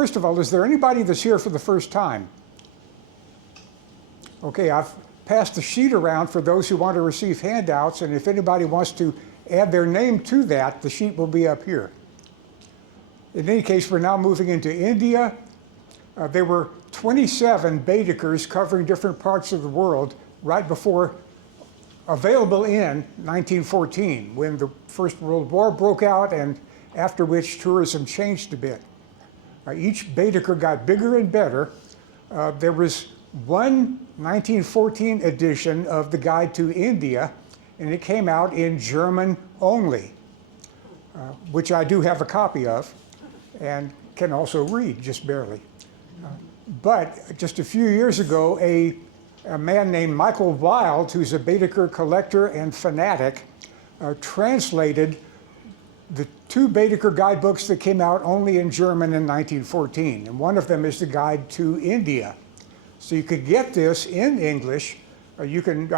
First of all, is there anybody that's here for the first time? Okay, I've passed the sheet around for those who want to receive handouts, and if anybody wants to add their name to that, the sheet will be up here. In any case, we're now moving into India. There were 27 Baedekers covering different parts of the world right before, available in 1914, when the First World War broke out, and after which tourism changed a bit. Each Baedeker got bigger and better. There was one 1914 edition of the Guide to India, and it came out in German only, which I do have a copy of and can also read, just barely. But just a few years ago, a man named Michael Wilde, who's a Baedeker collector and fanatic, translated the two Baedeker guidebooks that came out only in German in 1914, and one of them is the Guide to India. So you could get this in English. You can,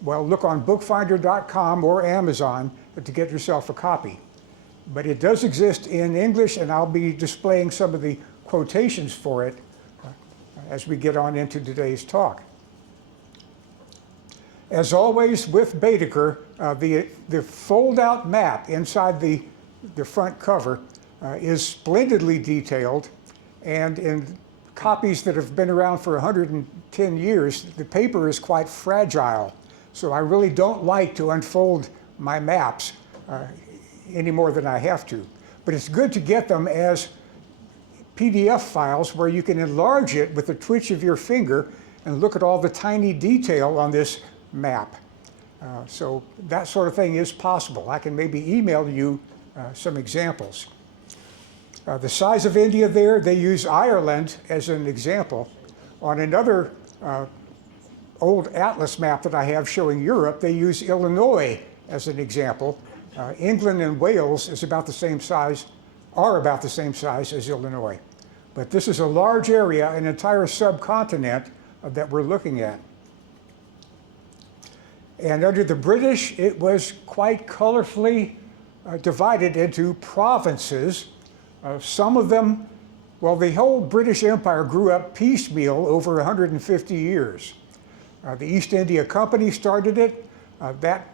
well, look on bookfinder.com or Amazon to get yourself a copy. But it does exist in English, and I'll be displaying some of the quotations for it as we get on into today's talk. As always with Baedeker, the fold-out map inside the front cover is splendidly detailed, and in copies that have been around for 110 years, the paper is quite fragile. So I really don't like to unfold my maps any more than I have to. But it's good to get them as PDF files where you can enlarge it with a twitch of your finger and look at all the tiny detail on this map. So that sort of thing is possible. I can maybe email you some examples. The size of India there, they use Ireland as an example. On another old atlas map that I have showing Europe, they use Illinois as an example. England and Wales is about the same size, are about the same size as Illinois. But this is a large area, an entire subcontinent that we're looking at. And under the British, it was quite colorfully divided into provinces. Some of them, well, the whole British Empire grew up piecemeal over 150 years. The East India Company started it. That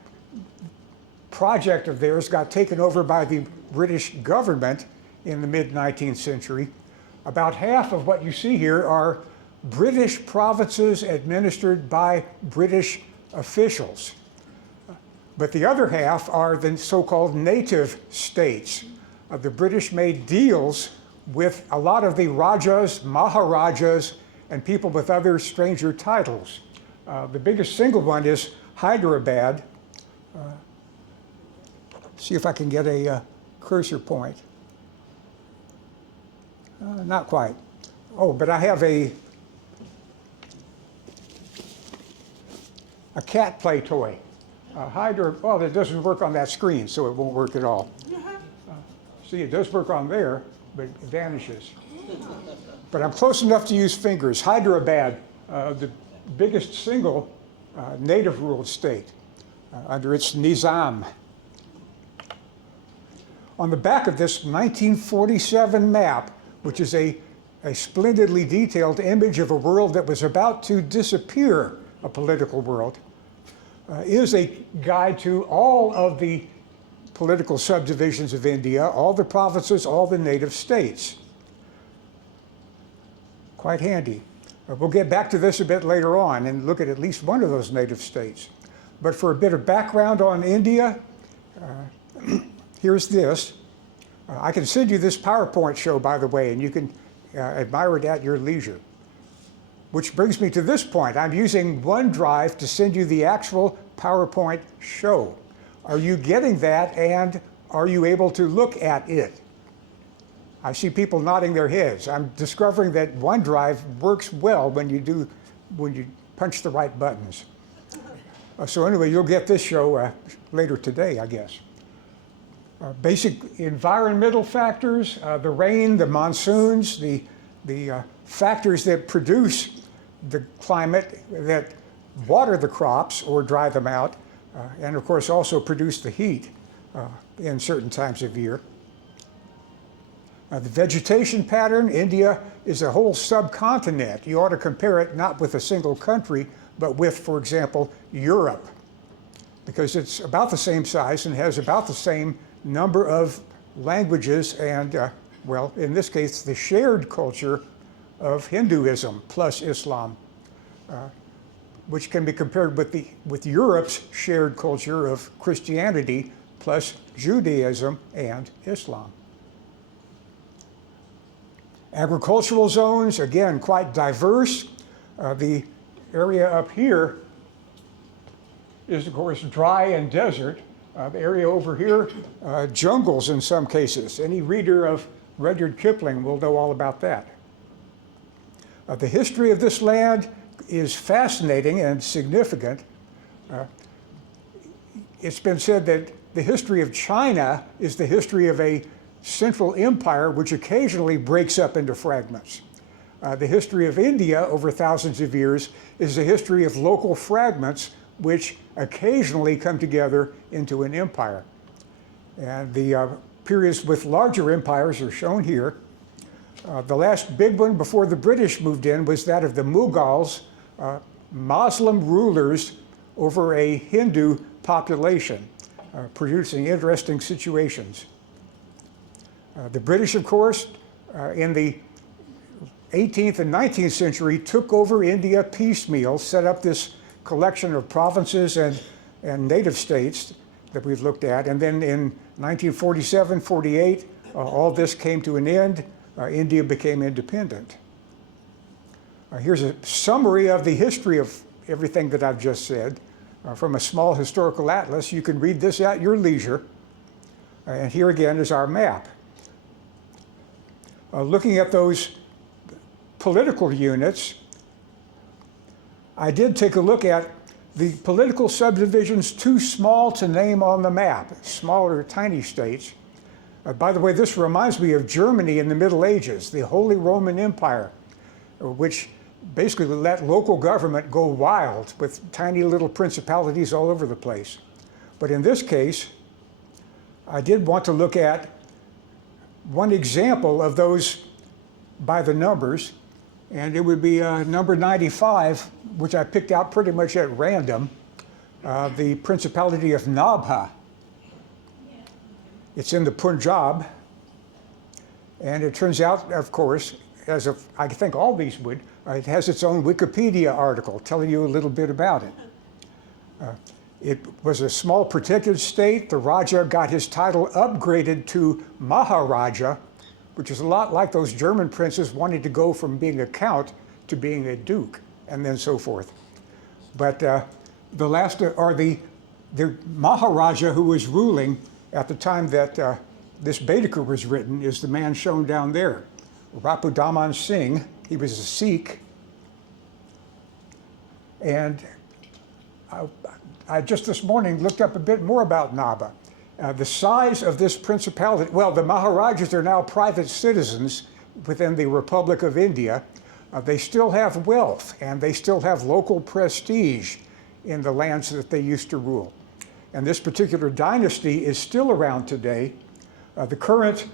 project of theirs got taken over by the British government in the mid-19th century. About half of what you see here are British provinces administered by British officials. But the other half are the so-called native states. The British made deals with a lot of the Rajas, Maharajas, and people with other stranger titles. The biggest single one is Hyderabad. See if I can get a cursor point. Not quite. Oh, but I have a cat play toy. Well, it doesn't work on that screen, so it won't work at all. See, it does work on there, but it vanishes. But I'm close enough to use fingers. Hyderabad, the biggest single native-ruled state under its Nizam. On the back of this 1947 map, which is a splendidly detailed image of a world that was about to disappear, a political world, is a guide to all of the political subdivisions of India, all the provinces, all the native states. Quite handy. We'll get back to this a bit later on and look at least one of those native states. But for a bit of background on India, here's this. I can send you this PowerPoint show, by the way, and you can admire it at your leisure. Which brings me to this point. I'm using OneDrive to send you the actual PowerPoint show. Are you getting that, and are you able to look at it? I see people nodding their heads. I'm discovering that OneDrive works well when you punch the right buttons. So anyway, you'll get this show later today, I guess. Basic environmental factors, the rain, the monsoons, the factors that produce the climate, that water the crops or dry them out, and of course also produce the heat in certain times of year. The vegetation pattern, India is a whole subcontinent. You ought to compare it not with a single country, but with, for example, Europe, because it's about the same size and has about the same number of languages and, well, in this case, the shared culture of Hinduism plus Islam, which can be compared with Europe's shared culture of Christianity plus Judaism and Islam. Agricultural zones, again, quite diverse. The area up here is, of course, dry and desert. The area over here, jungles in some cases. Any reader of Rudyard Kipling will know all about that. The history of this land is fascinating and significant. It's been said that the history of China is the history of a central empire which occasionally breaks up into fragments. The history of India over thousands of years is the history of local fragments which occasionally come together into an empire. And the periods with larger empires are shown here. The last big one before the British moved in was that of the Mughals, Muslim rulers over a Hindu population, producing interesting situations. The British, of course, in the 18th and 19th century took over India piecemeal, set up this collection of provinces and native states that we've looked at. And then in 1947, 48, all this came to an end. India became independent. Here's a summary of the history of everything that I've just said from a small historical atlas. You can read this at your leisure. And here again is our map. Looking at those political units, I did take a look at the political subdivisions too small to name on the map, smaller, tiny states. By the way, this reminds me of Germany in the Middle Ages, the Holy Roman Empire, which basically let local government go wild with tiny little principalities all over the place. But in this case, I did want to look at one example of those by the numbers, and it would be number 95, which I picked out pretty much at random, the Principality of Nabha. It's in the Punjab, and it turns out, of course, as of, I think all these would, it has its own Wikipedia article telling you a little bit about it. It was a small protected state. The Raja got his title upgraded to Maharaja, which is a lot like those German princes wanted to go from being a count to being a duke, and then so forth. But the last, or the Maharaja who was ruling at the time that this Baedeker was written is the man shown down there, Rapudaman Singh. He was a Sikh. And I just this morning looked up a bit more about Nabha. The size of this principality, well, the Maharajas are now private citizens within the Republic of India. They still have wealth and they still have local prestige in the lands that they used to rule. And this particular dynasty is still around today. The current,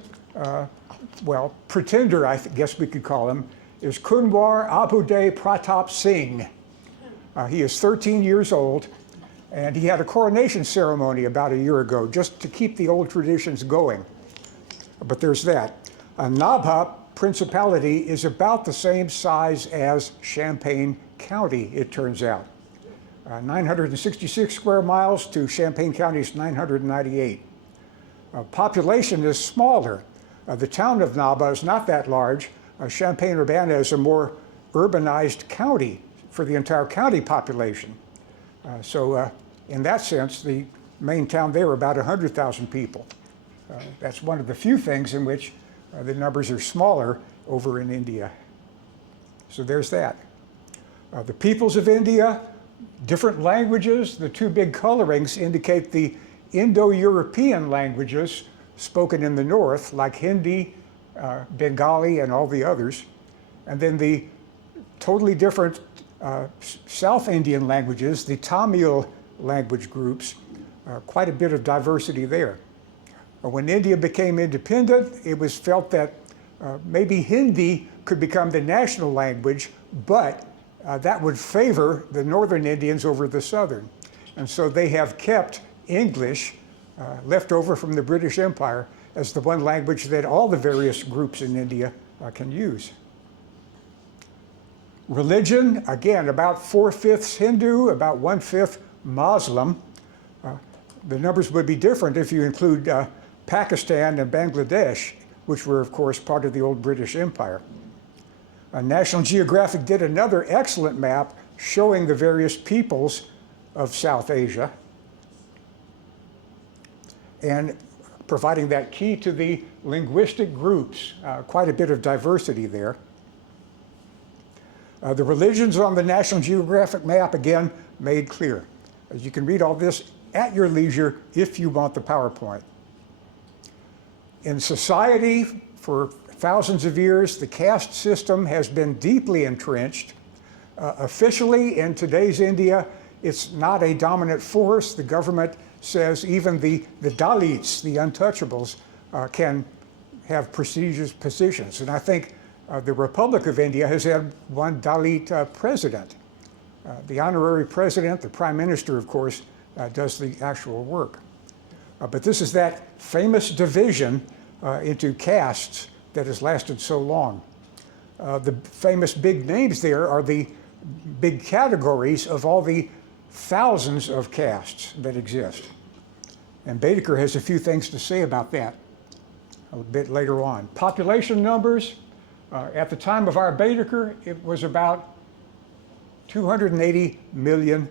well, pretender, I guess we could call him, is Kunwar Abuday Pratap Singh. He is 13 years old, and he had a coronation ceremony about a year ago just to keep the old traditions going. But there's that. Nabha Principality is about the same size as Champaign County, it turns out. 966 square miles to Champaign County's 998. Population is smaller. The town of Nabha is not that large. Champaign-Urbana is a more urbanized county for the entire county population. So in that sense, the main town there, about 100,000 people. That's one of the few things in which the numbers are smaller over in India. So there's that. The peoples of India, different languages. The two big colorings indicate the Indo-European languages spoken in the north, like Hindi, Bengali, and all the others. And then the totally different South Indian languages, the Tamil language groups, quite a bit of diversity there. When India became independent, it was felt that maybe Hindi could become the national language, but that would favor the northern Indians over the southern. And so they have kept English, left over from the British Empire, as the one language that all the various groups in India can use. Religion, again, about 4/5 Hindu, about 1/5 Muslim. The numbers would be different if you include Pakistan and Bangladesh, which were, of course, part of the old British Empire. National Geographic did another excellent map showing the various peoples of South Asia and providing that key to the linguistic groups, quite a bit of diversity there. The religions on the National Geographic map, again, made clear. You can read all this at your leisure if you want the PowerPoint. In society, for thousands of years, the caste system has been deeply entrenched. Officially, in today's India, it's not a dominant force. The government says even the Dalits, the untouchables, can have prestigious positions. And I think the Republic of India has had one Dalit president. The honorary president, the prime minister, of course, does the actual work. But this is that famous division into castes that has lasted so long. The famous big names there are the big categories of all the thousands of castes that exist. And Baedeker has a few things to say about that a bit later on. Population numbers, at the time of our Baedeker, it was about 280 million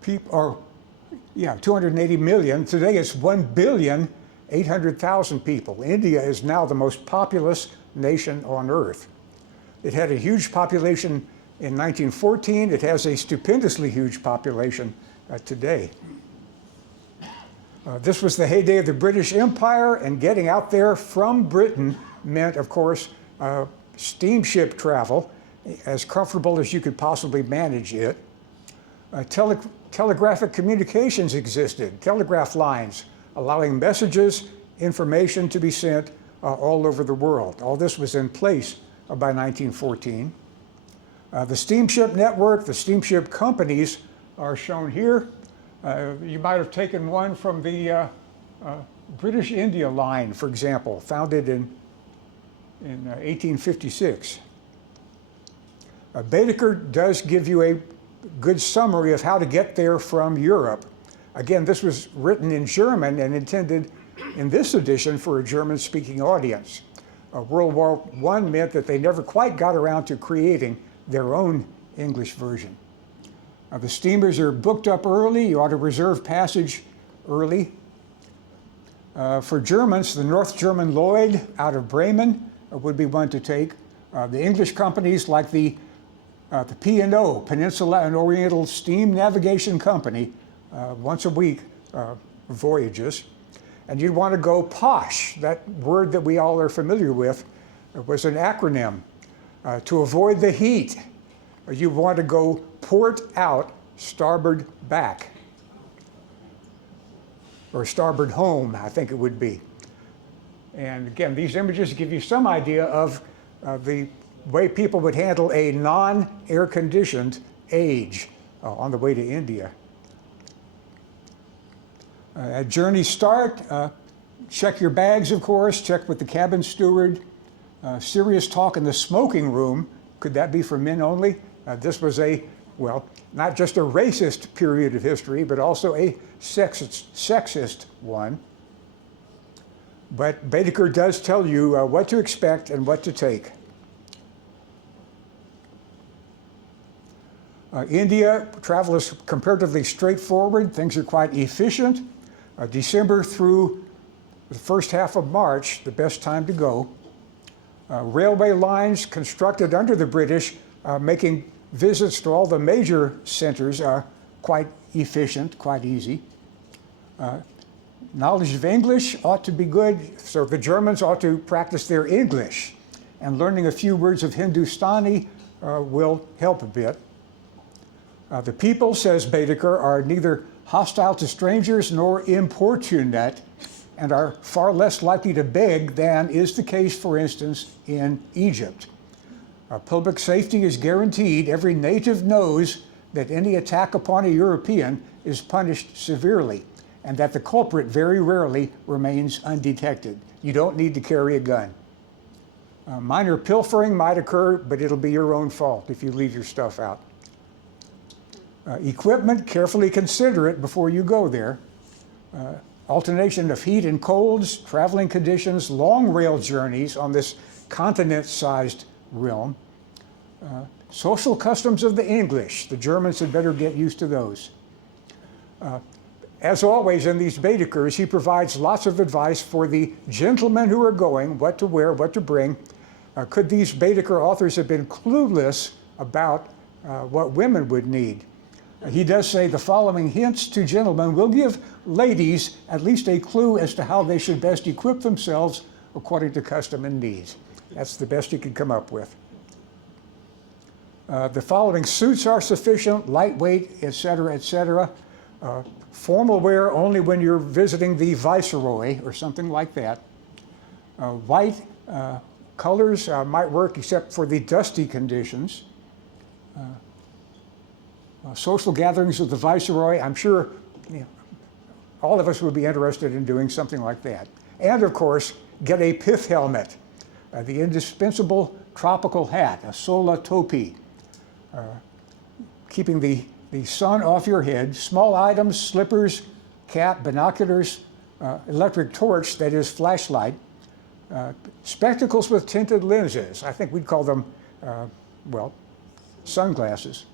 people, or 280 million. Today it's 1,800,000,000 people. India is now the most populous nation on earth. It had a huge population in 1914. It has a stupendously huge population today. This was the heyday of the British Empire, and getting out there from Britain meant, of course, steamship travel, as comfortable as you could possibly manage it. Telegraphic communications existed, telegraph lines, allowing messages, information to be sent all over the world. All this was in place by 1914. The steamship network, the steamship companies are shown here. You might have taken one from the British India Line, for example, founded in 1856. Baedeker does give you a good summary of how to get there from Europe. Again, this was written in German and intended in this edition for a German-speaking audience. World War I meant that they never quite got around to creating their own English version. The steamers are booked up early. You ought to reserve passage early. For Germans, the North German Lloyd out of Bremen would be one to take. The English companies like the P&O, Peninsula and Oriental Steam Navigation Company, once a week voyages. And you'd want to go posh. That word that we all are familiar with was an acronym. To avoid the heat, you want to go port out, starboard back. Or starboard home, I think it would be. And again, these images give you some idea of the way people would handle a non-air conditioned age on the way to India. At journey start, check your bags, of course, check with the cabin steward. Serious talk in the smoking room. Could that be for men only? This was not just a racist period of history, but also a sexist one. But Baedeker does tell you what to expect and what to take. India, travel is comparatively straightforward. Things are quite efficient. December through the first half of March, the best time to go. Railway lines constructed under the British, making visits to all the major centers quite efficient, quite easy. Knowledge of English ought to be good, so the Germans ought to practice their English. And learning a few words of Hindustani will help a bit. The people, says Baedeker, are neither hostile to strangers nor importunate. and are far less likely to beg than is the case, for instance, in Egypt. Public safety is guaranteed. Every native knows that any attack upon a European is punished severely, and that the culprit very rarely remains undetected. You don't need to carry a gun. Minor pilfering might occur, but it'll be your own fault if you leave your stuff out. Equipment, carefully consider it before you go there. Alternation of heat and colds, traveling conditions, long rail journeys on this continent-sized realm. Social customs of the English. The Germans had better get used to those. As always in these Baedekers, he provides lots of advice for the gentlemen who are going, what to wear, what to bring. Could these Baedeker authors have been clueless about what women would need? He does say the following hints to gentlemen will give ladies at least a clue as to how they should best equip themselves according to custom and needs. That's the best he could come up with. The following suits are sufficient, lightweight, etc., etc. Formal wear only when you're visiting the viceroy or something like that. White colors might work except for the dusty conditions. Social gatherings with the viceroy, I'm sure all of us would be interested in doing something like that. And of course, get a pith helmet, the indispensable tropical hat, a sola topi, keeping the sun off your head, small items, slippers, cap, binoculars, electric torch, that is flashlight, spectacles with tinted lenses. I think we'd call them, well, sunglasses,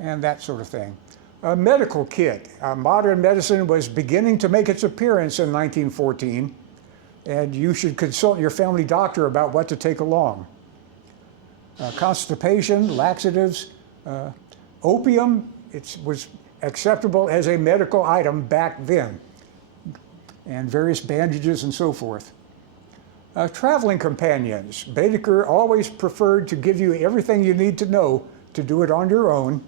and that sort of thing. A medical kit. Modern medicine was beginning to make its appearance in 1914, and you should consult your family doctor about what to take along. Constipation, laxatives, opium, it was acceptable as a medical item back then, and various bandages and so forth. Traveling companions. Baedeker always preferred to give you everything you need to know to do it on your own,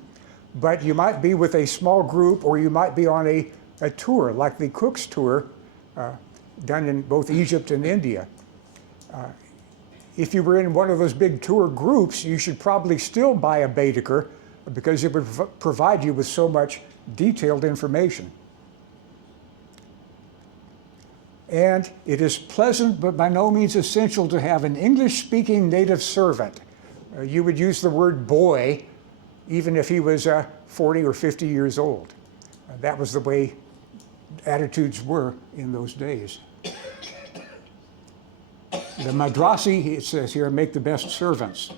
but you might be with a small group, or you might be on a tour, like the Cook's tour, done in both Egypt and India. If you were in one of those big tour groups, you should probably still buy a Baedeker, because it would provide you with so much detailed information. And it is pleasant, but by no means essential, to have an English-speaking native servant. You would use the word boy, even if he was 40 or 50 years old. That was the way attitudes were in those days. The madrasi, it says here, make the best servants.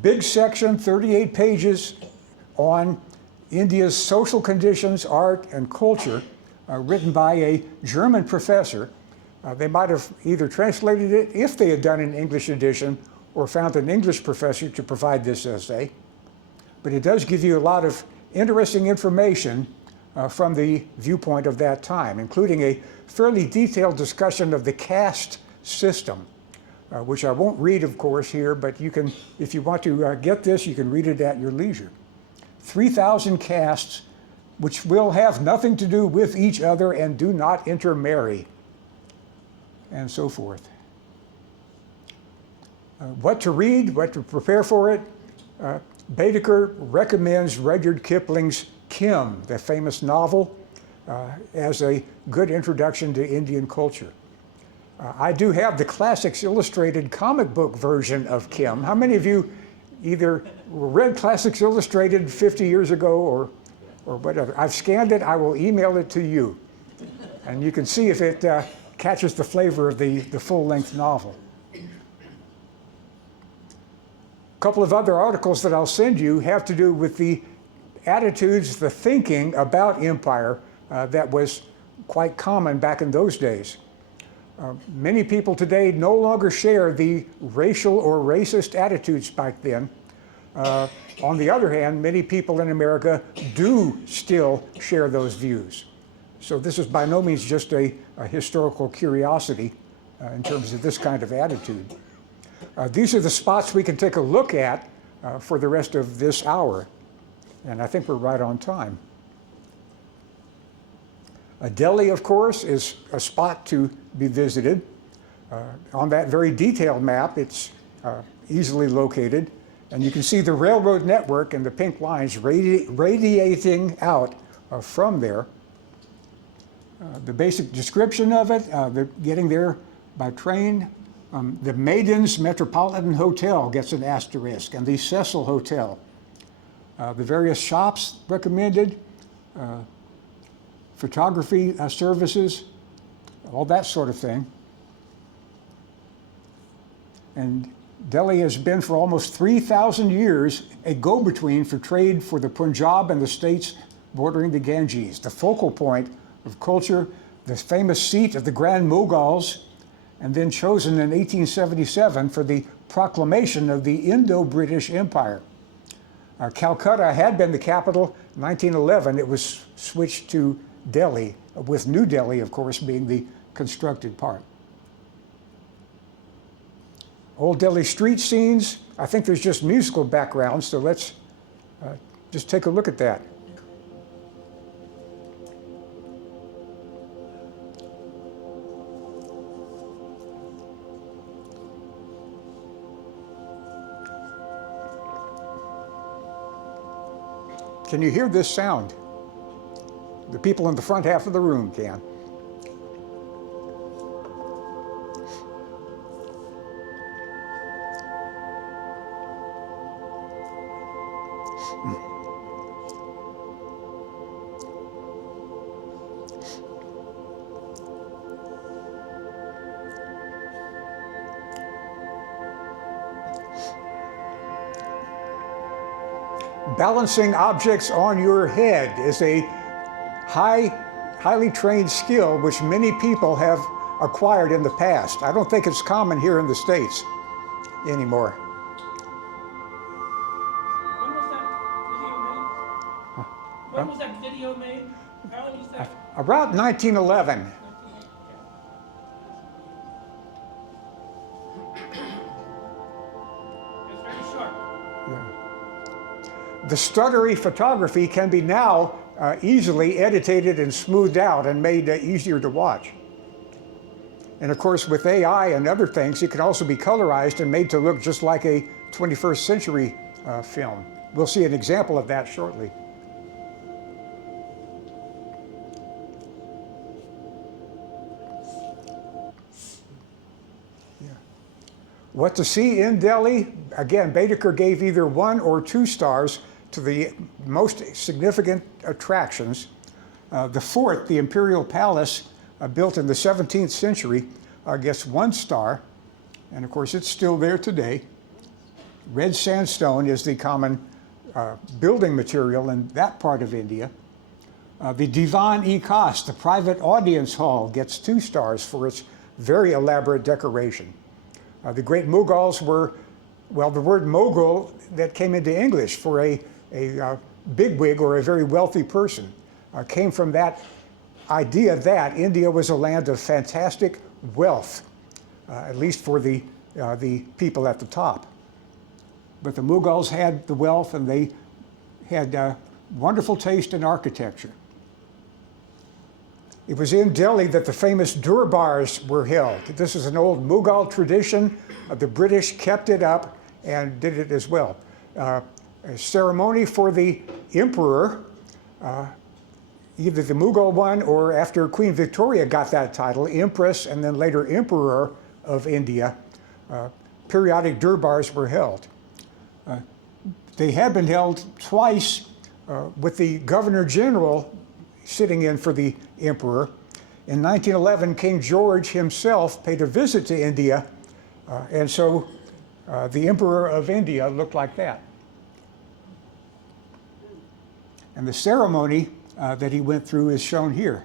Big section, 38 pages on India's social conditions, art, and culture, written by a German professor. They might have either translated it, if they had done an English edition, or found an English professor to provide this essay. But it does give you a lot of interesting information from the viewpoint of that time, including a fairly detailed discussion of the caste system, which I won't read, of course, here, but you can, if you want to get this, you can read it at your leisure. 3,000 castes which will have nothing to do with each other and do not intermarry, and so forth. What to read, what to prepare for it. Baedeker recommends Rudyard Kipling's Kim, the famous novel, as a good introduction to Indian culture. I do have the Classics Illustrated comic book version of Kim. How many of you either read Classics Illustrated 50 years ago or whatever? I've scanned it. I will email it to you. And you can see if it catches the flavor of the full-length novel. A couple of other articles that I'll send you have to do with the attitudes, the thinking about empire that was quite common back in those days. Many people today no longer share the racial or racist attitudes back then. On the other hand, many people in America do still share those views. So this is by no means just a historical curiosity in terms of this kind of attitude. These are the spots we can take a look at for the rest of this hour. And I think we're right on time. Delhi, of course, is a spot to be visited. On that very detailed map, it's easily located. And you can see the railroad network and the pink lines radiating out from there. The basic description of it, they're getting there by train. The Maiden's Metropolitan Hotel gets an asterisk, and the Cecil Hotel. The various shops recommended, photography services, all that sort of thing. And Delhi has been for almost 3,000 years a go-between for trade for the Punjab and the states bordering the Ganges, the focal point of culture, the famous seat of the Grand Mughals, and then chosen in 1877 for the proclamation of the Indo-British Empire. Calcutta had been the capital. In 1911, it was switched to Delhi, with New Delhi, of course, being the constructed part. Old Delhi street scenes. I think there's just musical background, so let's just take a look at that. Can you hear this sound? The people in the front half of the room can. Balancing objects on your head is a highly trained skill which many people have acquired in the past. I don't think it's common here in the States anymore. When was that video made? How old is that? Around 1911. It's very short. The stuttery photography can be now easily edited and smoothed out and made easier to watch. And of course, with AI and other things, it can also be colorized and made to look just like a 21st century film. We'll see an example of that shortly. What to see in Delhi? Again, Baedeker gave either 1 or 2 stars to the most significant attractions. The fort, the Imperial Palace, built in the 17th century, gets 1 star. And of course, it's still there today. Red sandstone is the common building material in that part of India. The Divan-e-Khas, the private audience hall, gets 2 stars for its very elaborate decoration. The great Mughals were, well, the word Mughal that came into English for a bigwig or a very wealthy person came from that idea that India was a land of fantastic wealth, at least for the people at the top. But the Mughals had the wealth, and they had wonderful taste in architecture. It was in Delhi that the famous Durbars were held. This is an old Mughal tradition. The British kept it up and did it as well. A ceremony for the emperor, either the Mughal one or after Queen Victoria got that title, Empress and then later Emperor of India, periodic Durbars were held. They had been held twice with the Governor General sitting in for the emperor. In 1911, King George himself paid a visit to India, and so the Emperor of India looked like that. And the ceremony that he went through is shown here.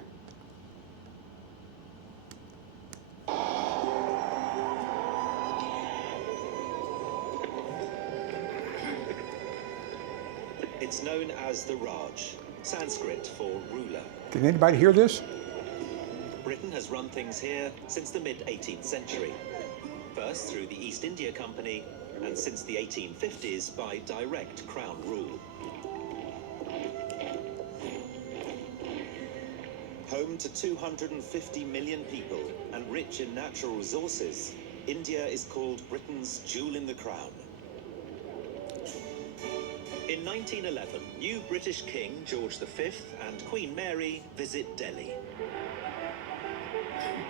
It's known as the Raj, Sanskrit for ruler. Can anybody hear this? Britain has run things here since the mid-18th century. First through the East India Company, and since the 1850s by direct crown rule. Home to 250 million people and rich in natural resources, India is called Britain's jewel in the crown. In 1911, new British King George V and Queen Mary visit Delhi.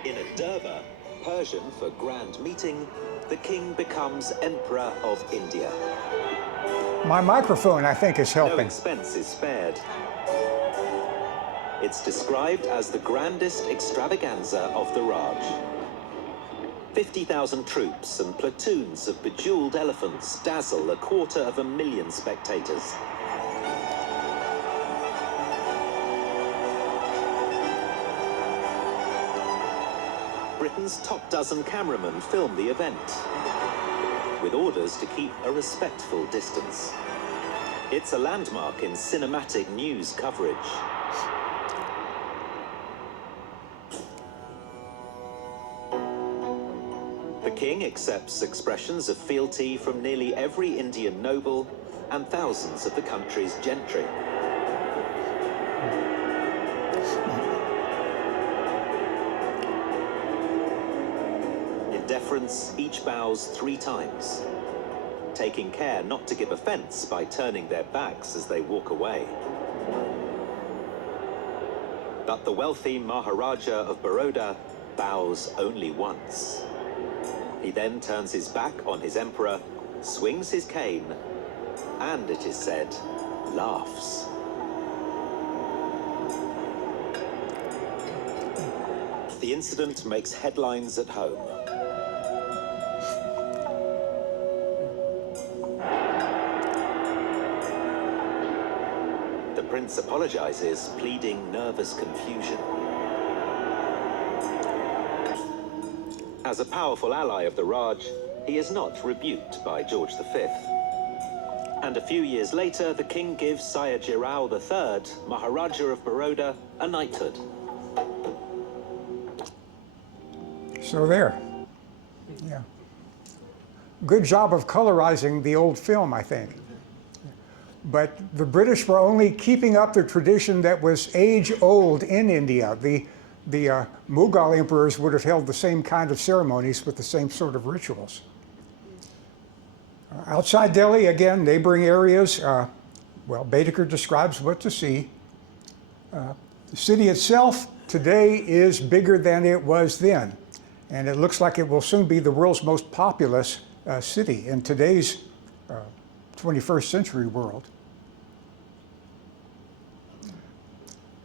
In a Durbar, Persian for grand meeting, the king becomes Emperor of India. My microphone, I think, is No helping. expense is spared. It's described as the grandest extravaganza of the Raj. 50,000 troops and platoons of bejeweled elephants dazzle 250,000 spectators. Britain's top dozen cameramen film the event, with orders to keep a respectful distance. It's a landmark in cinematic news coverage. The king accepts expressions of fealty from nearly every Indian noble and thousands of the country's gentry. In deference, each bows 3 times, taking care not to give offense by turning their backs as they walk away. But the wealthy Maharaja of Baroda bows only once. He then turns his back on his emperor, swings his cane, and, it is said, laughs. The incident makes headlines at home. The prince apologizes, pleading nervous confusion. As a powerful ally of the Raj, he is not rebuked by George V. And a few years later, the king gives Sayajirao III, Maharaja of Baroda, a knighthood. So there. Yeah. Good job of colorizing the old film, I think. But the British were only keeping up the tradition that was age-old in India. The Mughal emperors would have held the same kind of ceremonies with the same sort of rituals. Outside Delhi, again, neighboring areas, well, Baedeker describes what to see. The city itself today is bigger than it was then, and it looks like it will soon be the world's most populous city in today's 21st century world.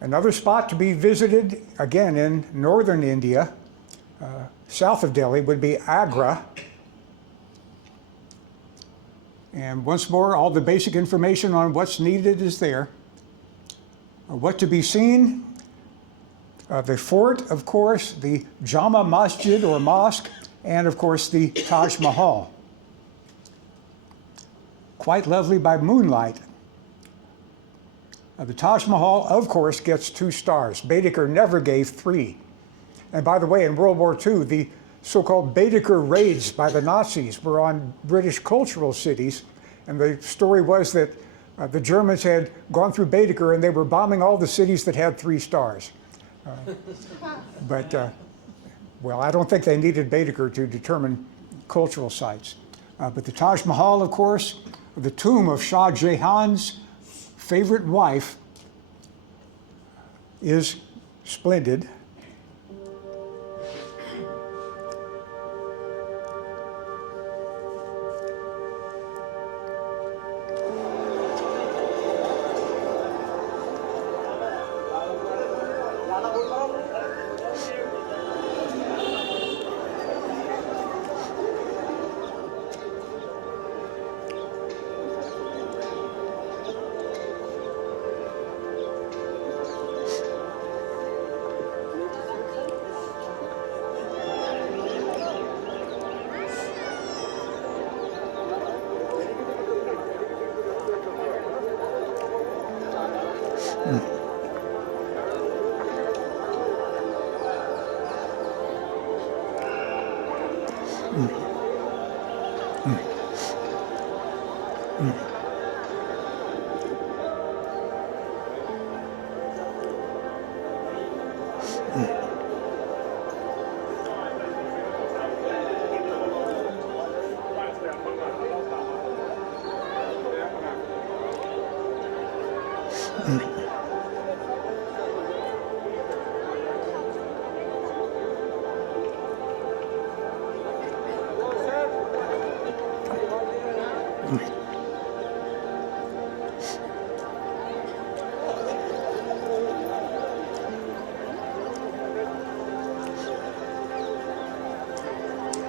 Another spot to be visited, again in northern India, south of Delhi, would be Agra. And once more, all the basic information on what's needed is there. What to be seen? The fort, of course, the Jama Masjid or mosque, and of course the Taj Mahal. Quite lovely by moonlight. The Taj Mahal, of course, gets 2 stars. Baedeker never gave 3. And by the way, in World War II, the so-called Baedeker raids by the Nazis were on British cultural cities. And the story was that the Germans had gone through Baedeker and they were bombing all the cities that had 3 stars. Well, I don't think they needed Baedeker to determine cultural sites. But the Taj Mahal, of course, the tomb of Shah Jahan's favorite wife, is splendid.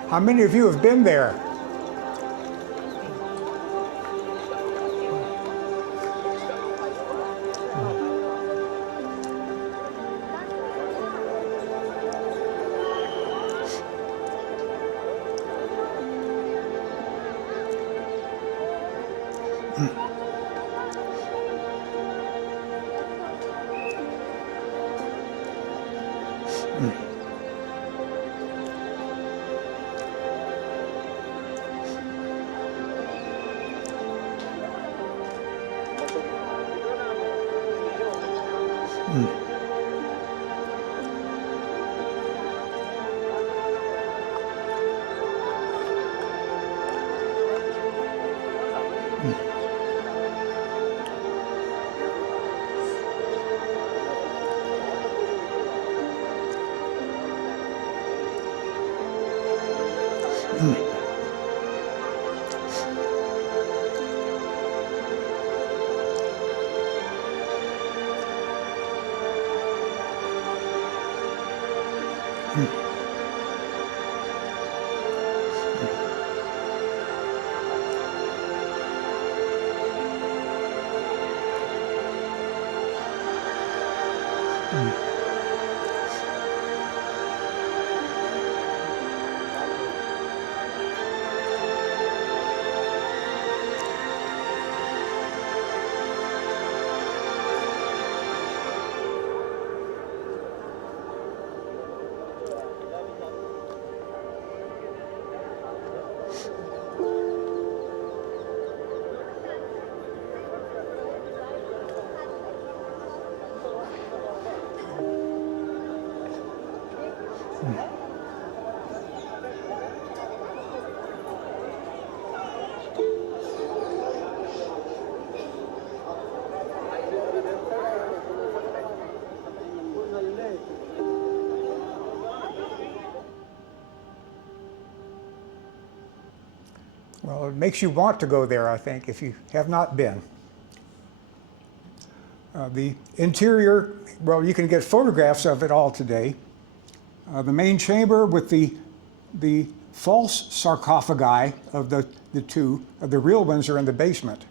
How many of you have been there? Well, it makes you want to go there, I think, if you have not been. The interior, well, you can get photographs of it all today. The main chamber with the false sarcophagi of the two, the real ones are in the basement.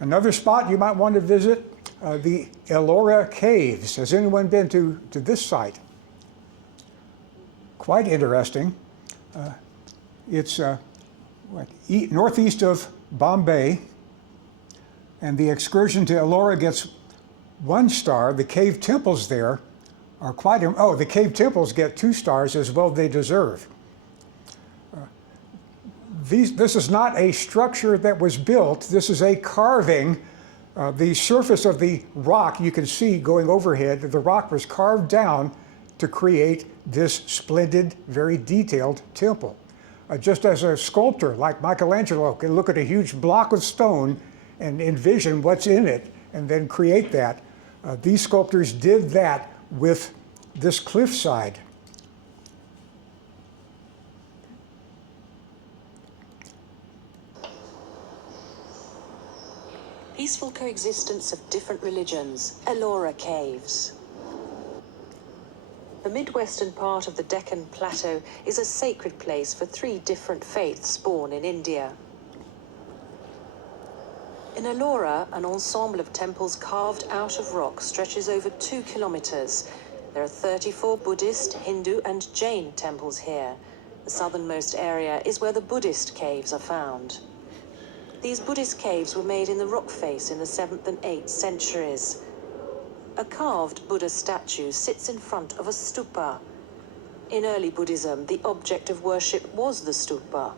Another spot you might want to visit, the Ellora Caves. Has anyone been to this site? Quite interesting. It's northeast of Bombay, and the excursion to Ellora gets 1 star. The cave temples there are quite, the cave temples get 2 stars, as well they deserve. This is not a structure that was built, this is a carving. The surface of the rock you can see going overhead, the rock was carved down to create this splendid, very detailed temple. Just as a sculptor like Michelangelo can look at a huge block of stone and envision what's in it and then create that, these sculptors did that with this cliffside. Peaceful coexistence of different religions, Ellora Caves. The midwestern part of the Deccan Plateau is a sacred place for 3 different faiths born in India. In Ellora, an ensemble of temples carved out of rock stretches over 2 kilometers. There are 34 Buddhist, Hindu, and Jain temples here. The southernmost area is where the Buddhist caves are found. These Buddhist caves were made in the rock face in the 7th and 8th centuries. A carved Buddha statue sits in front of a stupa. In early Buddhism, the object of worship was the stupa.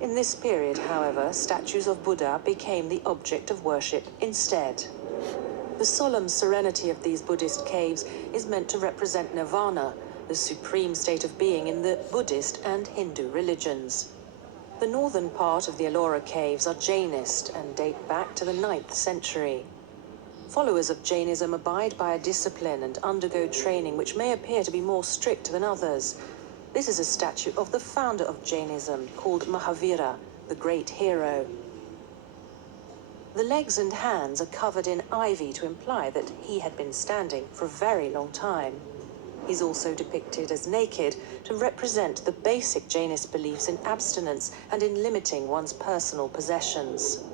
In this period, however, statues of Buddha became the object of worship instead. The solemn serenity of these Buddhist caves is meant to represent nirvana, the supreme state of being in the Buddhist and Hindu religions. The northern part of the Ellora caves are Jainist and date back to the 9th century. Followers of Jainism abide by a discipline and undergo training which may appear to be more strict than others. This is a statue of the founder of Jainism, called Mahavira, the great hero. The legs and hands are covered in ivy to imply that he had been standing for a very long time. He's also depicted as naked to represent the basic Jainist beliefs in abstinence and in limiting one's personal possessions.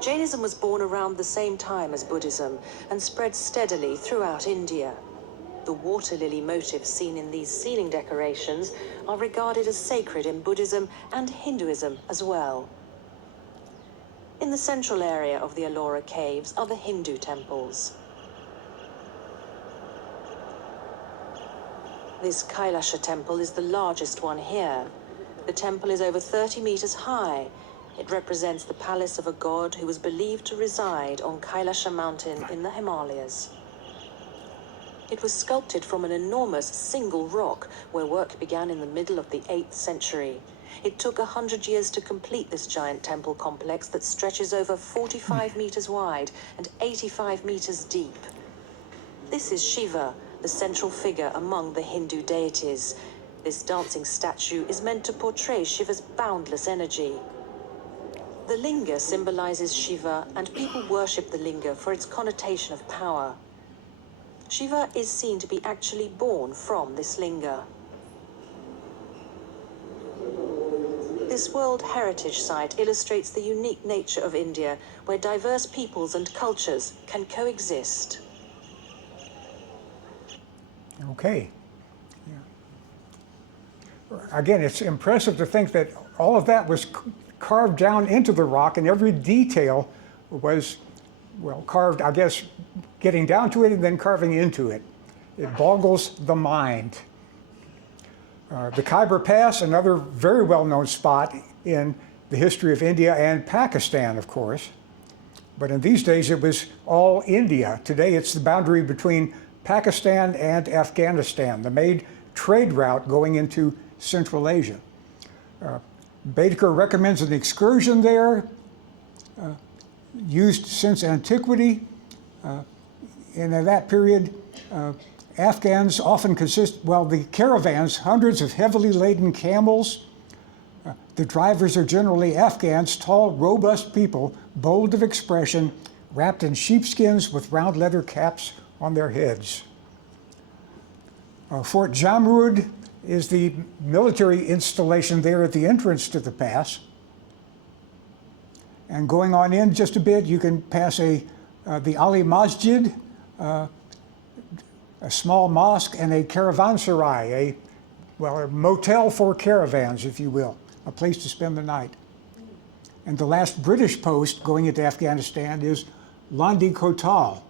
Jainism was born around the same time as Buddhism and spread steadily throughout India. The water lily motifs seen in these ceiling decorations are regarded as sacred in Buddhism and Hinduism as well. In the central area of the Ellora caves are the Hindu temples. This Kailasha temple is the largest one here. The temple is over 30 meters high. It represents the palace of a god who was believed to reside on Kailasha mountain in the Himalayas. It was sculpted from an enormous single rock where work began in the middle of the 8th century. It took 100 years to complete this giant temple complex that stretches over 45 meters wide and 85 meters deep. This is Shiva, the central figure among the Hindu deities. This dancing statue is meant to portray Shiva's boundless energy. The linga symbolizes Shiva, and people worship the linga for its connotation of power. Shiva is seen to be actually born from this linga. This World Heritage Site illustrates the unique nature of India, where diverse peoples and cultures can coexist. Okay. Yeah. Again, it's impressive to think that all of that was carved down into the rock, and every detail was, well, carved, I guess, getting down to it and then carving into it. It boggles the mind. The Khyber Pass, another very well-known spot in the history of India and Pakistan, of course. But in these days, it was all India. Today, it's the boundary between Pakistan and Afghanistan, the main trade route going into Central Asia. Baedeker recommends an excursion there, used since antiquity. And in that period, Afghans often the caravans, hundreds of heavily laden camels. The drivers are generally Afghans, tall, robust people, bold of expression, wrapped in sheepskins with round leather caps on their heads. Fort Jamrud is the military installation there at the entrance to the pass. And going on in just a bit, you can pass the Ali Masjid, a small mosque, and a caravanserai, a motel for caravans, if you will, a place to spend the night. And the last British post going into Afghanistan is Landi Kotal.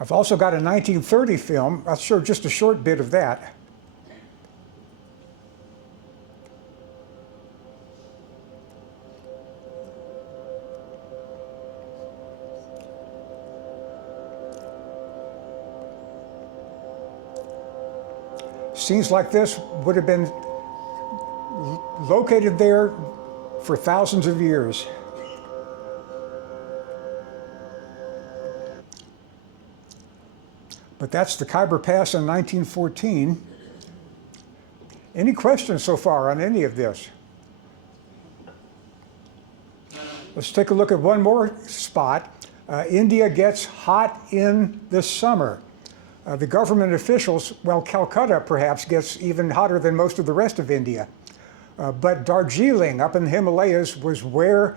I've also got a 1930 film. I'll show just a short bit of that. Scenes like this would have been located there for thousands of years. But that's the Khyber Pass in 1914. Any questions so far on any of this? Let's take a look at one more spot. India gets hot in the summer. The government officials, well, Calcutta perhaps gets even hotter than most of the rest of India. But Darjeeling up in the Himalayas was where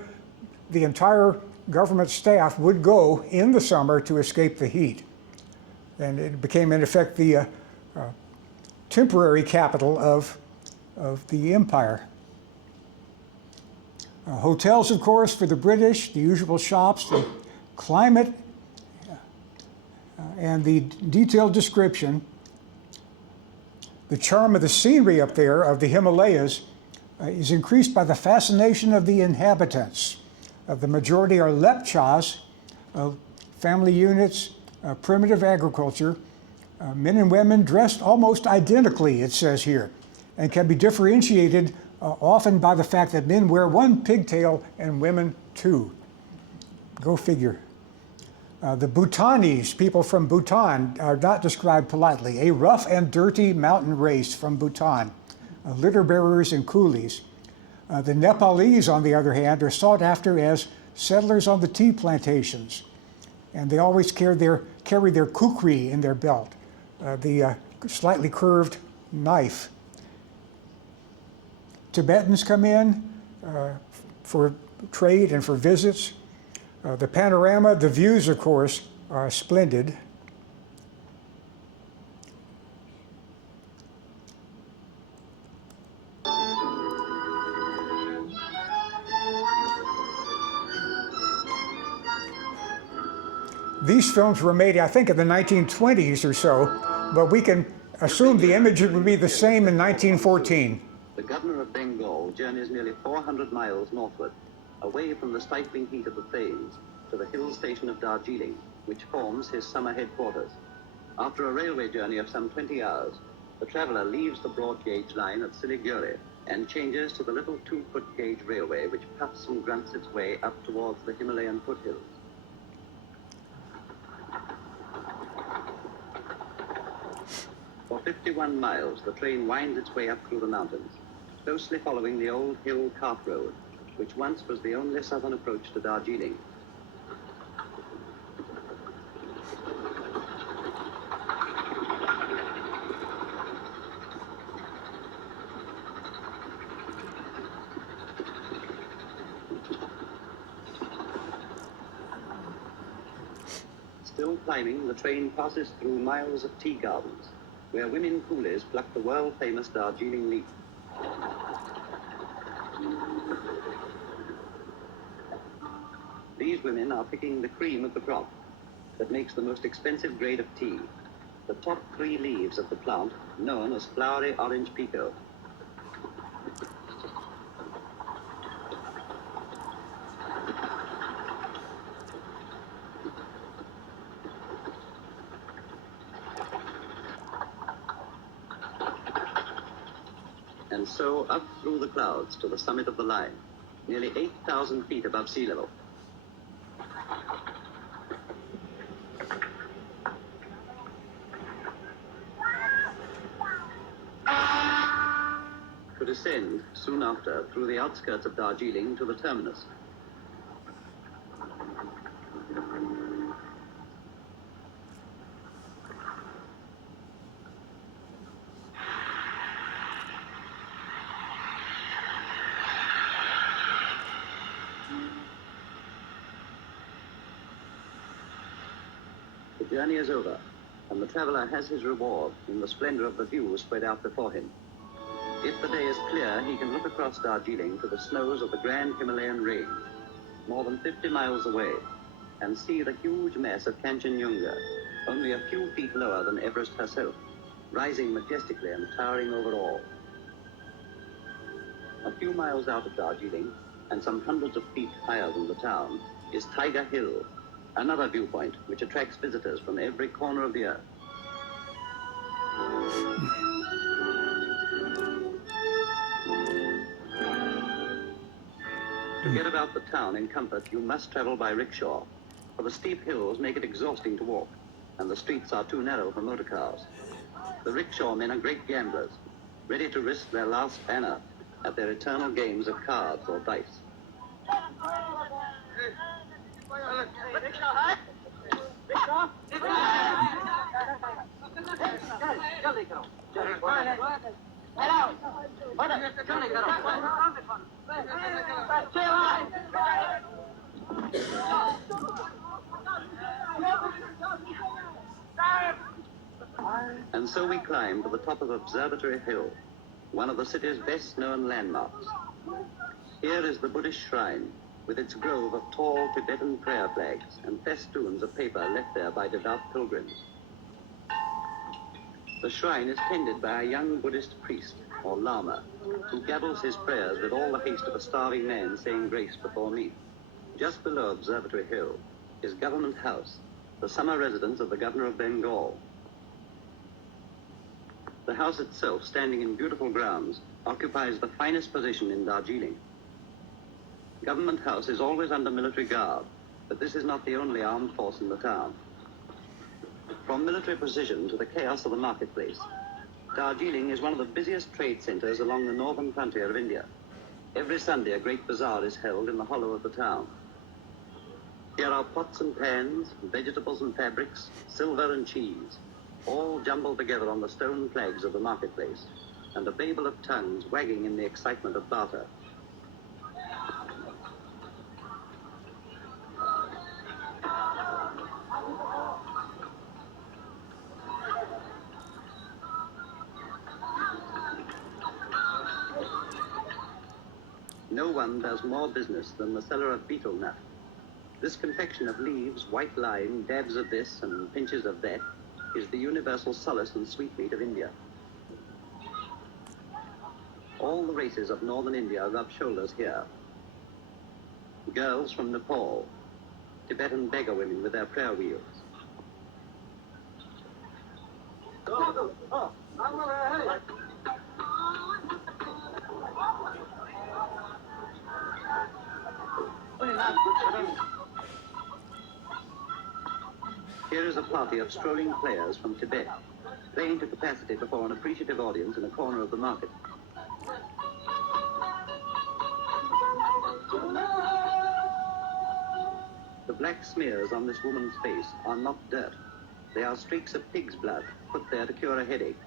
the entire government staff would go in the summer to escape the heat. And it became, in effect, the temporary capital of the empire. Hotels, of course, for the British, the usual shops, the climate, and the detailed description. The charm of the scenery up there of the Himalayas is increased by the fascination of the inhabitants. The majority are Lepchas, family units, primitive agriculture, men and women dressed almost identically, it says here, and can be differentiated often by the fact that men wear one pigtail and women two. Go figure. The Bhutanis, people from Bhutan, are not described politely. A rough and dirty mountain race from Bhutan, litter bearers and coolies. The Nepalese, on the other hand, are sought after as settlers on the tea plantations. And they always carry their kukri in their belt, the slightly curved knife. Tibetans come in for trade and for visits. The panorama, the views, of course, are splendid. These films were made, I think, in the 1920s or so, but we can assume the image would be the same in 1914. The governor of Bengal journeys nearly 400 miles northward, away from the stifling heat of the plains, to the hill station of Darjeeling, which forms his summer headquarters. After a railway journey of some 20 hours, the traveler leaves the broad gauge line at Siliguri and changes to the little 2-foot gauge railway which puffs and grunts its way up towards the Himalayan foothills. For 51 miles, the train winds its way up through the mountains, closely following the old hill cart road, which once was the only southern approach to Darjeeling. Still climbing, the train passes through miles of tea gardens, where women coolies pluck the world-famous Darjeeling leaf. These women are picking the cream of the crop that makes the most expensive grade of tea, the top 3 leaves of the plant known as flowery orange pekoe. And so up through the clouds to the summit of the line, nearly 8,000 feet above sea level. To descend soon after through the outskirts of Darjeeling to the terminus. The journey is over, and the traveler has his reward in the splendor of the view spread out before him. If the day is clear, he can look across Darjeeling to the snows of the Grand Himalayan Range, more than 50 miles away, and see the huge mass of Kanchenjunga, only a few feet lower than Everest herself, rising majestically and towering over all. A few miles out of Darjeeling, and some hundreds of feet higher than the town, is Tiger Hill, another viewpoint which attracts visitors from every corner of the earth. To get about the town in comfort, you must travel by rickshaw, for the steep hills make it exhausting to walk, and the streets are too narrow for motor cars. The rickshaw men are great gamblers, ready to risk their last anna at their eternal games of cards or dice. And so we climb to the top of Observatory Hill, one of the city's best-known landmarks. Here is the Buddhist shrine, with its grove of tall Tibetan prayer flags and festoons of paper left there by devout pilgrims. The shrine is tended by a young Buddhist priest, or lama, who gabbles his prayers with all the haste of a starving man saying grace before meat. Just below Observatory Hill is Government House, the summer residence of the Governor of Bengal. The house itself, standing in beautiful grounds, occupies the finest position in Darjeeling. Government House is always under military guard, but this is not the only armed force in the town. From military precision to the chaos of the marketplace, Darjeeling is one of the busiest trade centers along the northern frontier of India. Every Sunday a great bazaar is held in the hollow of the town. Here are pots and pans, vegetables and fabrics, silver and cheese, all jumbled together on the stone flags of the marketplace, and a babel of tongues wagging in the excitement of barter. No one does more business than the seller of betel nut. This confection of leaves, white lime, dabs of this and pinches of that is the universal solace and sweetmeat of India. All the races of northern India rub shoulders here. Girls from Nepal, Tibetan beggar women with their prayer wheels. Here is a party of strolling players from Tibet, playing to capacity before an appreciative audience in a corner of the market. The black smears on this woman's face are not dirt. They are streaks of pig's blood put there to cure a headache.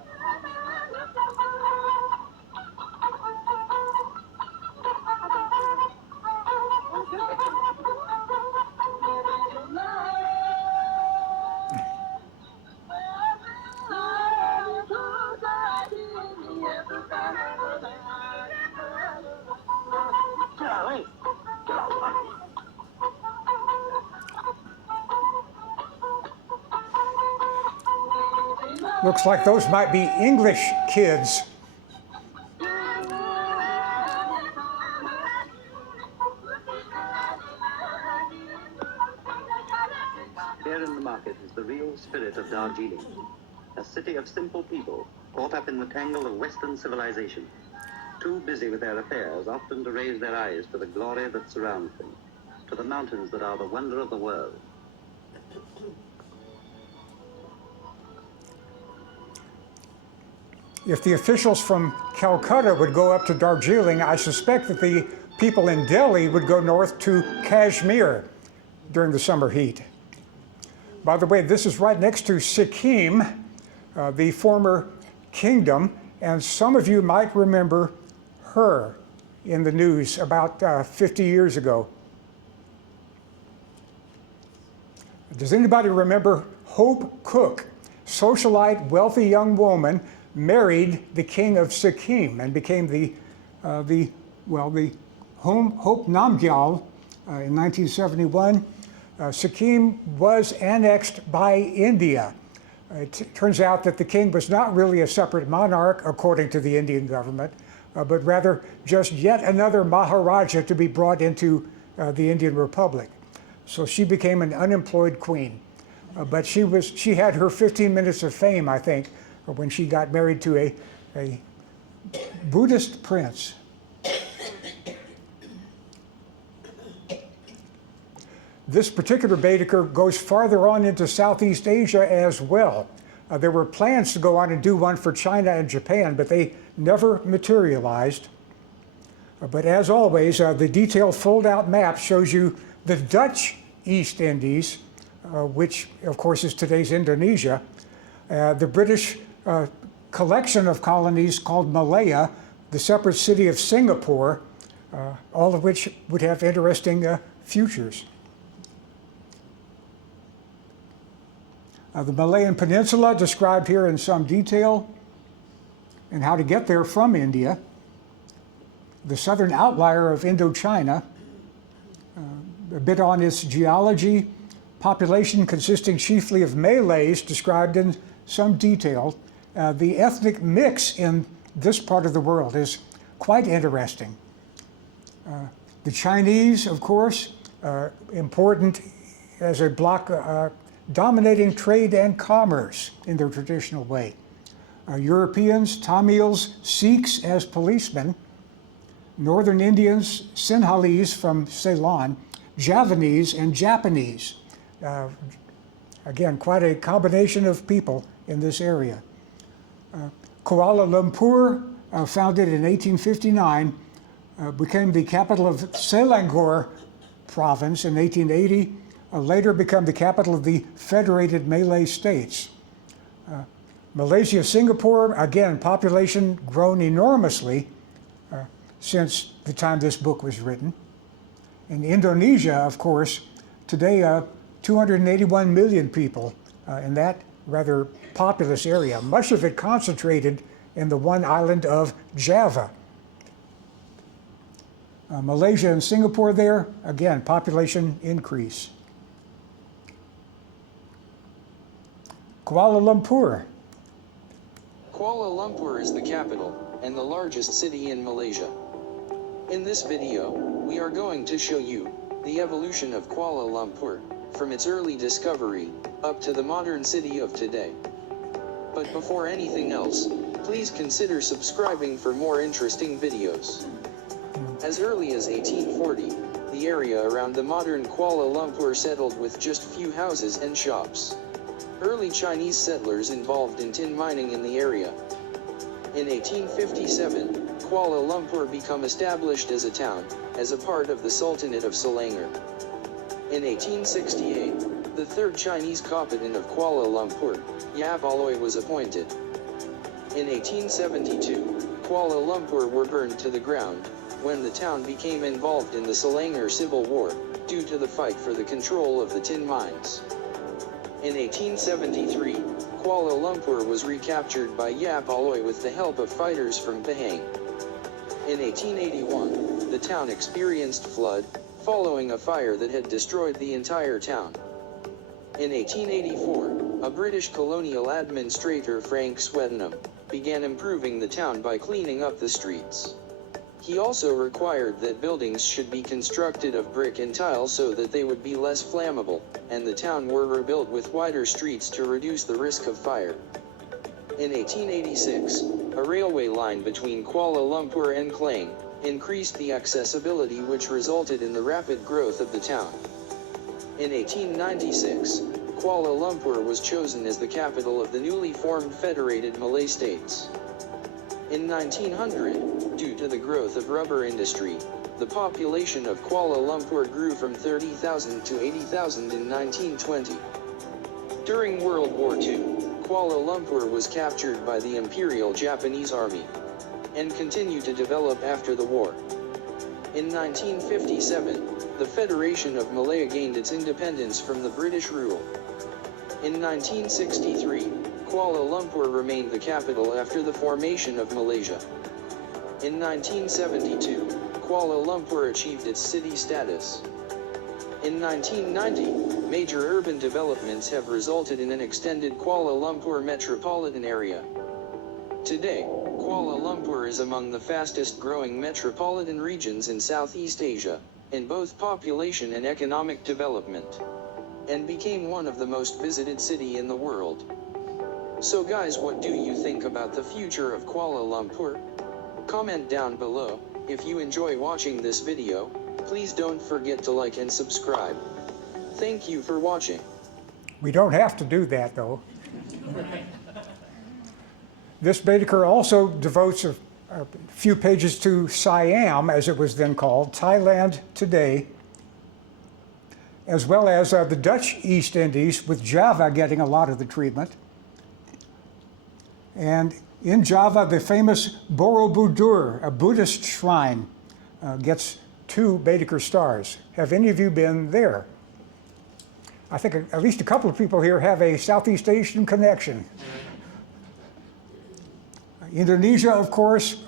Looks like those might be English kids. Here in the market is the real spirit of Darjeeling, a city of simple people caught up in the tangle of Western civilization, too busy with their affairs often to raise their eyes to the glory that surrounds them, to the mountains that are the wonder of the world. If the officials from Calcutta would go up to Darjeeling, I suspect that the people in Delhi would go north to Kashmir during the summer heat. By the way, this is right next to Sikkim, the former kingdom, and some of you might remember her in the news about 50 years ago. Does anybody remember Hope Cook, socialite, wealthy young woman, married the king of Sikkim and became the Hope Namgyal in 1971. Sikkim was annexed by India. It turns out that the king was not really a separate monarch, according to the Indian government, but rather just yet another Maharaja to be brought into the Indian Republic. So she became an unemployed queen. But she had her 15 minutes of fame, I think, when she got married to a Buddhist prince. This particular Baedeker goes farther on into Southeast Asia as well. There were plans to go on and do one for China and Japan, but they never materialized. But as always, the detailed fold-out map shows you the Dutch East Indies, which of course is today's Indonesia, the British collection of colonies called Malaya, the separate city of Singapore, all of which would have interesting futures. The Malayan Peninsula described here in some detail, and how to get there from India. The southern outlier of Indochina, a bit on its geology, population consisting chiefly of Malays described in some detail. The ethnic mix in this part of the world is quite interesting. The Chinese, of course, important as a bloc dominating trade and commerce in their traditional way. Europeans, Tamils, Sikhs as policemen, Northern Indians, Sinhalese from Ceylon, Javanese, and Japanese. Again, quite a combination of people in this area. Kuala Lumpur, founded in 1859, became the capital of Selangor province in 1880, later became the capital of the Federated Malay States. Malaysia, Singapore, again, population grown enormously since the time this book was written. In Indonesia, of course, today 281 million people in that rather populous area, much of it concentrated in the one island of Java. Malaysia and Singapore there, again, population increase. Kuala Lumpur. Kuala Lumpur is the capital and the largest city in Malaysia. In this video, we are going to show you the evolution of Kuala Lumpur from its early discovery up to the modern city of today. But before anything else, please consider subscribing for more interesting videos. As early as 1840, the area around the modern Kuala Lumpur settled with just few houses and shops. Early Chinese settlers involved in tin mining in the area. In 1857, Kuala Lumpur became established as a town, as a part of the Sultanate of Selangor. In 1868, the third Chinese Kapitan of Kuala Lumpur, Yap Aloy, was appointed. In 1872, Kuala Lumpur were burned to the ground, when the town became involved in the Selangor Civil War, due to the fight for the control of the tin mines. In 1873, Kuala Lumpur was recaptured by Yap Aloy with the help of fighters from Pahang. In 1881, the town experienced flood, following a fire that had destroyed the entire town. In 1884, a British colonial administrator, Frank Swettenham, began improving the town by cleaning up the streets. He also required that buildings should be constructed of brick and tile so that they would be less flammable, and the town were rebuilt with wider streets to reduce the risk of fire. In 1886, a railway line between Kuala Lumpur and Klang increased the accessibility, which resulted in the rapid growth of the town. In 1896, Kuala Lumpur was chosen as the capital of the newly formed Federated Malay States. In 1900, due to the growth of rubber industry, the population of Kuala Lumpur grew from 30,000 to 80,000 in 1920. During World War II, Kuala Lumpur was captured by the Imperial Japanese Army, and continued to develop after the war. In 1957, the Federation of Malaya gained its independence from the British rule. In 1963, Kuala Lumpur remained the capital after the formation of Malaysia. In 1972, Kuala Lumpur achieved its city status. In 1990, major urban developments have resulted in an extended Kuala Lumpur metropolitan area. Today, Kuala Lumpur is among the fastest growing metropolitan regions in Southeast Asia, in both population and economic development, and became one of the most visited cities in the world. So guys, what do you think about the future of Kuala Lumpur? Comment down below. If you enjoy watching this video, please don't forget to like and subscribe. Thank you for watching. We don't have to do that, though. This Baedeker also devotes a few pages to Siam, as it was then called, Thailand today, as well as the Dutch East Indies, with Java getting a lot of the treatment. And in Java, the famous Borobudur, a Buddhist shrine, gets 2 Baedeker stars. Have any of you been there? I think at least a couple of people here have a Southeast Asian connection. Indonesia, of course,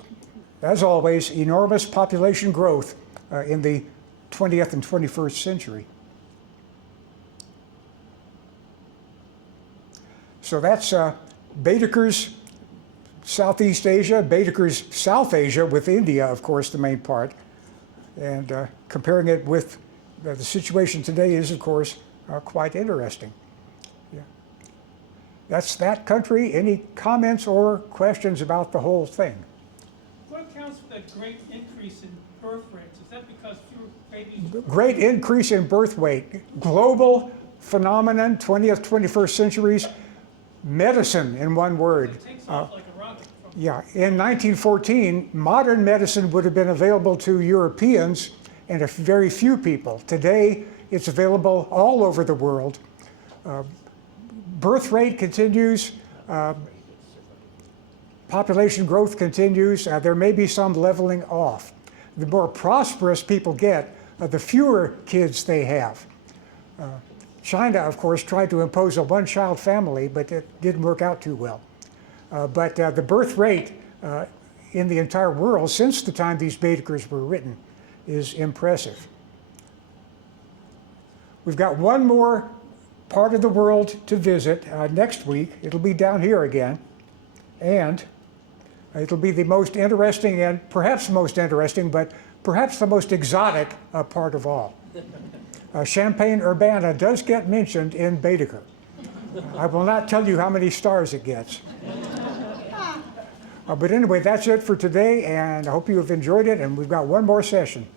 as always, enormous population growth in the 20th and 21st century. So that's Baedeker's Southeast Asia, Baedeker's South Asia, with India, of course, the main part. And comparing it with the situation today is, of course, quite interesting. Yeah. That's that country. Any comments or questions about the whole thing? What accounts for that great increase in birth rates? Is that because fewer babies? Great increase in birth weight. Global phenomenon, 20th, 21st centuries. Medicine, in one word. It takes off like a rocket. Yeah, in 1914, modern medicine would have been available to Europeans and a very few people. Today, it's available all over the world. Birth rate continues, population growth continues. There may be some leveling off. The more prosperous people get, the fewer kids they have. China, of course, tried to impose a one-child family, but it didn't work out too well. But the birth rate in the entire world since the time these Baedekers were written is impressive. We've got one more part of the world to visit next week. It'll be down here again. And it'll be the most interesting and perhaps most interesting, but perhaps the most exotic part of all. Champaign-Urbana does get mentioned in Baedeker. I will not tell you how many stars it gets. But anyway, that's it for today, and I hope you have enjoyed it, and we've got one more session.